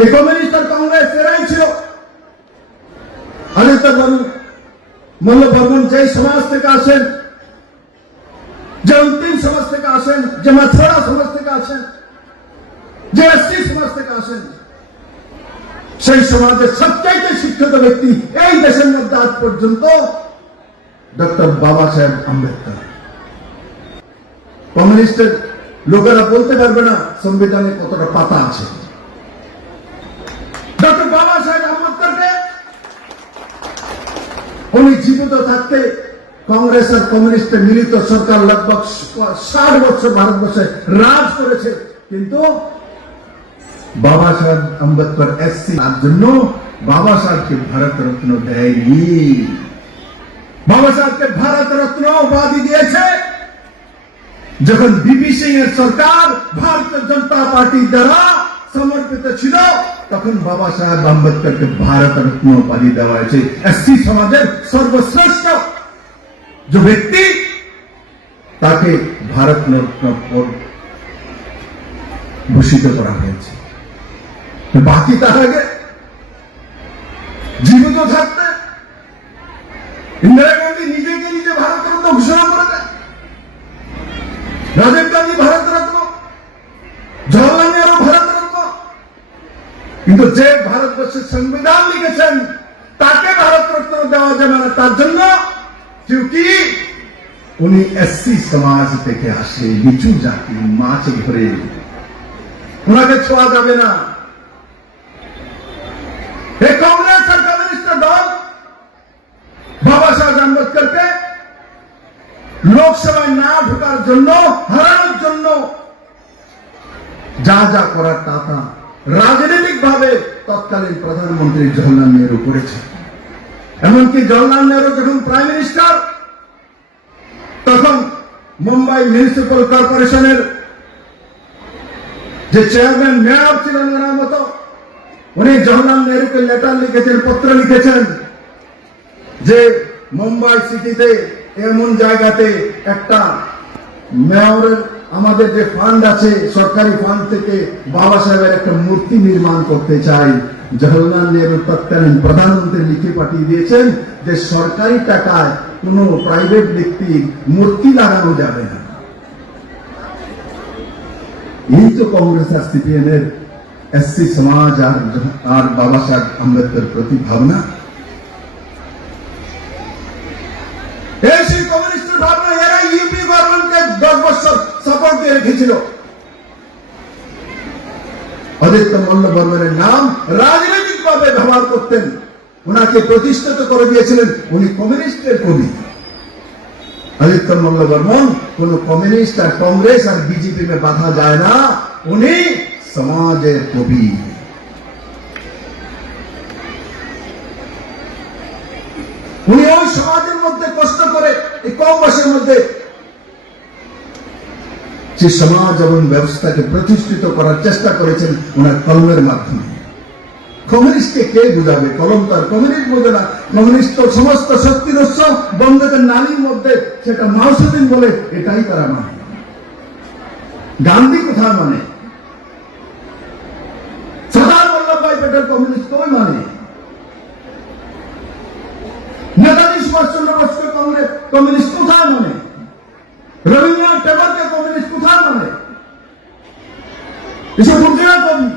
এই কমিউনিস্ট আর কংগ্রেস এরাই ছিল। আদিত্য মল্ল বর্মন যে সমাজ থেকে আসেন, যে অন্তিম সমাজ থেকে আসেন, যে মাছড়া সমাজ থেকে আসেন, যে এসটি সমাজ থেকে আসেন, সেই সমাজের সবচাইতে শিক্ষিত ব্যক্তি এই দেশের মধ্যে আজ পর্যন্ত ডক্টর বাবা সাহেব আম্বেদকর। কমিউনিস্টের লোকেরা বলতে পারবে না সংবিধানে কতটা পাতা আছে। ডক্টর বাবা সাহেব আম্বেদকরকে উনি জীবিত থাকতে কংগ্রেস আর কমিউনিস্টের মিলিত সরকার লগভগ 60 বছর ভারতবর্ষে রাজ করেছে, কিন্তু বাবা সাহেব আম্বেদকর এসসি তার জন্য বাবা সাহেবকে ভারত রত্ন দেয়নি। বাবা সাহেবকে ভারত রত্ন উপাধি দিয়েছে যখন বিপি সিং এর সরকার ভারতীয় জনতা পার্টির দ্বারা সমর্পিত ছিল, তখন বাবা সাহেব আম্বেদকরকে ভারত রত্ন উপাধি দেওয়া হয়েছে। এসসি সমাজের সর্বশ্রেষ্ঠ যে ব্যক্তি, তাকে ভারত রত্ন ভূষিত করা হয়েছে। বাকি তার আগে জীবিত থাকতে ইন্দিরা গান্ধী নিজেকে নিজে ভারত রত্ন ঘোষণা করে দেন, রাজীব গান্ধী ভারত রত্ন, জওয়াহরলাল নেহরু ভারত রত্ন, কিন্তু যে ভারতবর্ষের সংবিধান লিখেছেন তাকে ভারত রত্ন দেওয়া যাবে না। তার জন্য क्योंकि উনি এসসি সমাজ থেকে আসে, নিচু জাতি, মাছ ধরে, ওনাকে ছোঁয়া যাবে না। এই কংগ্রেস আর কমিউনিস্টের দল বাবা সাহেব আম্বেদকরকে লোকসভায় না ঢোকার জন্য, হারানোর জন্য যা যা করার তা রাজনৈতিক ভাবে তৎকালীন প্রধানমন্ত্রী জওহরলাল নেহরু করেছে। এমনকি জওহরলাল নেহরু যখন প্রাইম মিনিস্টার, তখন মুম্বাই মিউনিসিপ্যাল কর্পোরেশনের যে চেয়ারম্যান মেয়র ছিলেন ওনার মতো, উনি জওহরলাল নেহরুকে লেটার লিখেছেন, পত্র লিখেছেন যে মুম্বাই সিটিতে এমন জায়গাতে একটা মেয়রের আমাদের যে ফান্ড আছে, সরকারি ফান্ড থেকে বাবা সাহেবের একটা মূর্তি নির্মাণ করতে চাই। জওহরলাল নেহরু তৎকালীন প্রধানমন্ত্রী লিখে পাঠিয়ে দিয়েছেন যে সরকারি টাকায় কোন প্রাইভেট ব্যক্তির মূর্তি লাগানো যাবে না। এই তো কংগ্রেস আর সিপিএম এর এসসি সমাজ আর বাবা সাহেব আম্বেদকর প্রতি ভাবনা। এই সেই কমিউনিস্টের ভাবনা, এরা ইউপি গভর্নমেন্টকে 10 বছর সাপোর্ট দিয়ে রেখেছিল। আদিত্য মল্ল বর্মনের নাম রাজনৈতিক ভাবে ব্যবহার করতেন, ওনাকে প্রতিষ্ঠিত করে দিয়েছিলেন। উনি কমিউনিস্টের কবি। আদিত্য মল্ল বর্মন কোন কমিউনিস্ট আর কংগ্রেস আর বিজেপি में বাধা যায় না, উনি সমাজের কবি। উনি ওই সমাজের মধ্যে কষ্ট করে এই কম বয়সের মধ্যে যে সমাজ এবং ব্যবস্থাকে প্রতিষ্ঠিত করার চেষ্টা করেছেন ওনার কলমের মাধ্যমে। কমিউনিস্টকে কে বুঝাবে? কলম তার কমিউনিস্ট বোঝে না। কমিউনিস্ট তো সমস্ত শক্তির উৎস বন্ধের নালীর মধ্যে, সেটা মাউসুদ্দিন বলে, এটাই তারা মানে। গান্ধী কোথায় মানে? সর্দার বল্লভভাই প্যাটেল কমিউনিস্ট কই মানে? নেতাজি সুভাষচন্দ্র বোসকে কমিউনিস্ট কোথায় মানে? রবীন্দ্রনাথ ঠাকুরকে কমিউনিস্ট কোথায় মানে? এসব বুঝে না কবি।